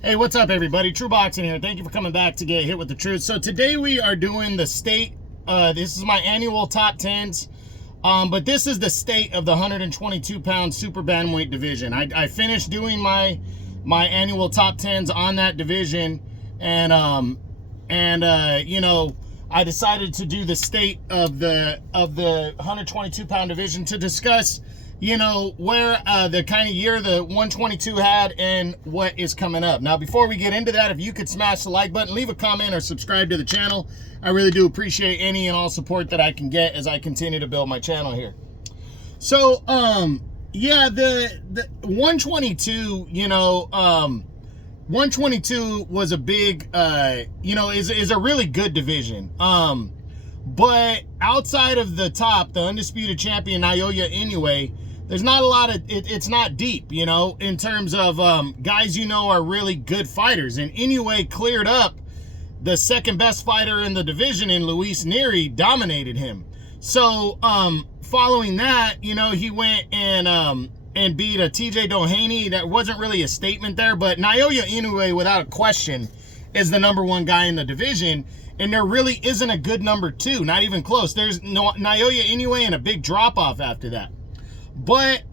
Hey, what's up, everybody? True Boxing here. Thank you for coming back to get hit with the truth. So today we are doing the state. This is my annual top 10s, but this is the state of the 122-pound Super Bantamweight Division. I finished doing my annual top 10s on that division, and you know, I decided to do the state of the 122-pound division to discuss, you know, where the kind of year the 122 had and what is coming up. Now, before we get into that, if you could smash the like button, leave a comment, or subscribe to the channel. I really do appreciate any and all support that I can get as I continue to build my channel here. So, yeah, the 122, you know, 122 was a big, you know, is a really good division. But outside of the top, the undisputed champion, Naoya Inoue, there's not a lot of, it's not deep, you know, in terms of guys you know are really good fighters. And Inoue cleared up the second best fighter in the division in Luis Nery, dominated him. So following that, you know, he went and beat a TJ Doheny. That wasn't really a statement there, but Naoya Inoue, without a question, is the #1 guy in the division. And there really isn't a good #2, not even close. There's no Naoya Inoue and a big drop-off after that. But,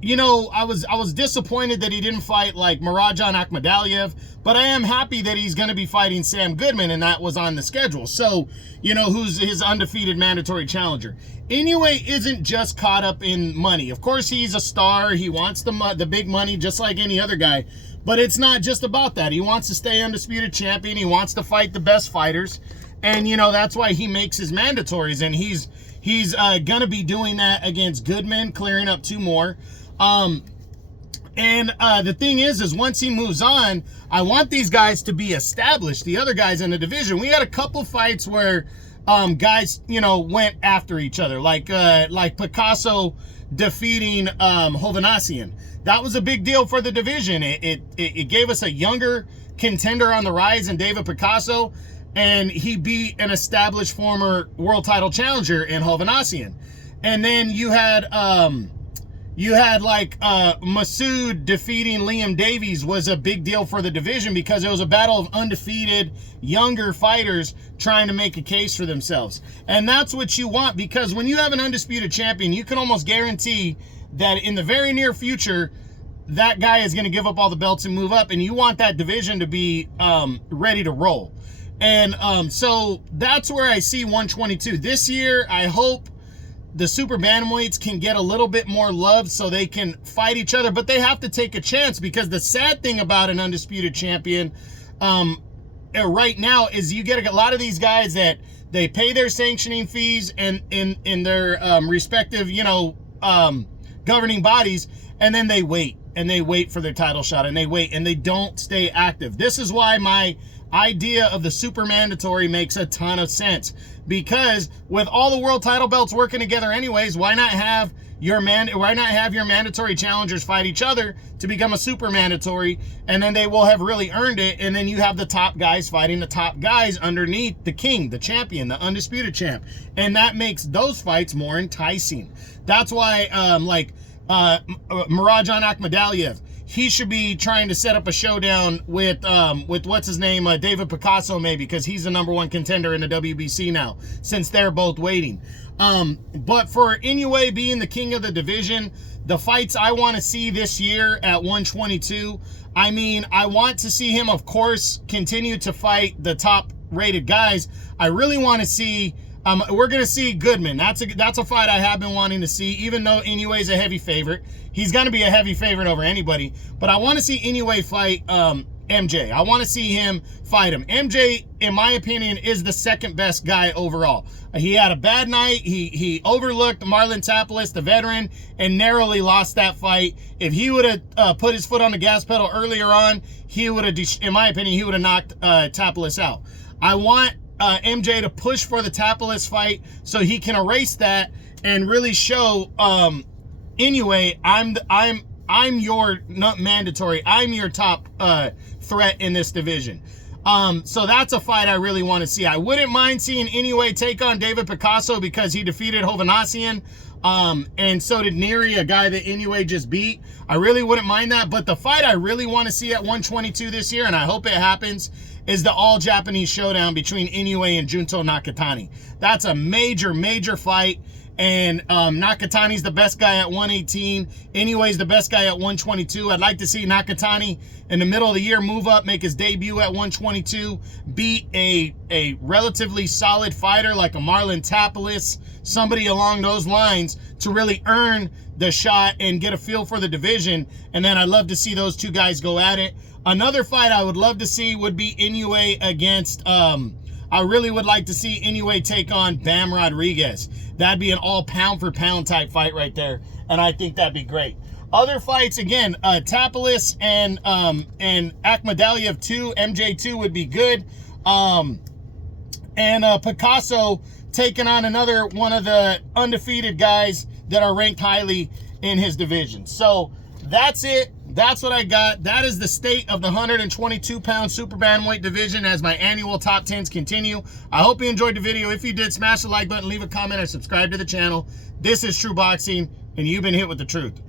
you know, I was disappointed that he didn't fight like Murajan Akhmadaliev, but I am happy that he's going to be fighting Sam Goodman, and that was on the schedule. So, you know, who's his undefeated mandatory challenger. Inoue isn't just caught up in money. Of course, he's a star. He wants the big money just like any other guy. But it's not just about that. He wants to stay undisputed champion. He wants to fight the best fighters. And, you know, that's why he makes his mandatories. And he's going to be doing that against Goodman, clearing up 2 more. The thing is once he moves on, I want these guys to be established, the other guys in the division. We had a couple fights where guys, you know, went after each other, like Picasso defeating Hovhannissian. That was a big deal for the division. It gave us a younger contender on the rise in David Picasso, and he beat an established former world title challenger in Hovhannissian. And then you had like Masood defeating Liam Davies was a big deal for the division because it was a battle of undefeated younger fighters trying to make a case for themselves. And that's what you want, because when you have an undisputed champion, you can almost guarantee that in the very near future, that guy is going to give up all the belts and move up, and you want that division to be ready to roll. And so that's where I see 122. This year, I hope the super bantamweights can get a little bit more love so they can fight each other, but they have to take a chance, because the sad thing about an undisputed champion right now is you get a lot of these guys that they pay their sanctioning fees and in their respective, you know, governing bodies, and then they wait for their title shot, and they wait and they don't stay active. This is why my idea of the super mandatory makes a ton of sense, because with all the world title belts working together anyways, why not have your mandatory challengers fight each other to become a super mandatory, and then they will have really earned it, and then you have the top guys fighting the top guys underneath the king, the champion, the undisputed champ, and that makes those fights more enticing. That's why Murajan Akhmadaliev, he should be trying to set up a showdown with what's his name, David Picasso, maybe, because he's the #1 contender in the WBC now, since they're both waiting. But for Inoue being the king of the division, the fights I want to see this year at 122, I mean, I want to see him, of course, continue to fight the top-rated guys. I really want to see, we're going to see Goodman. That's a fight I have been wanting to see, even though Inoue's a heavy favorite. He's going to be a heavy favorite over anybody. But I want to see Inoue fight MJ. I want to see him fight him. MJ, in my opinion, is the second best guy overall. He had a bad night. He overlooked Marlon Tapales, the veteran, and narrowly lost that fight. If he would have put his foot on the gas pedal earlier on, he would have, in my opinion, he would have knocked Tapales out. I want MJ to push for the Tapales fight so he can erase that and really show Inoue, I'm your mandatory, I'm your top threat in this division. So that's a fight I really want to see. I wouldn't mind seeing Inoue take on David Picasso because he defeated Hovhannissian. And so did Neri, a guy that Inoue just beat. I really wouldn't mind that. But the fight I really want to see at 122 this year, and I hope it happens, is the all-Japanese showdown between Inoue and Junto Nakatani. That's a major, major fight. And Nakatani's the best guy at 118. Inoue's the best guy at 122. I'd like to see Nakatani in the middle of the year move up, make his debut at 122, beat a relatively solid fighter like a Marlon Tapales, somebody along those lines, to really earn the shot and get a feel for the division. And then I'd love to see those two guys go at it. Another fight I would love to see would be Inoue against, I really would like to see Inoue take on Bam Rodriguez. That'd be an all pound for pound type fight right there. And I think that'd be great. Other fights, again, Tapales and Akhmadaliev 2, MJ2 would be good. Picasso taking on another one of the undefeated guys that are ranked highly in his division. So that's it. That's what I got. That is the state of the 122-pound Super Bantamweight division as my annual top 10s continue. I hope you enjoyed the video. If you did, smash the like button, leave a comment, or subscribe to the channel. This is True Boxing, and you've been hit with the truth.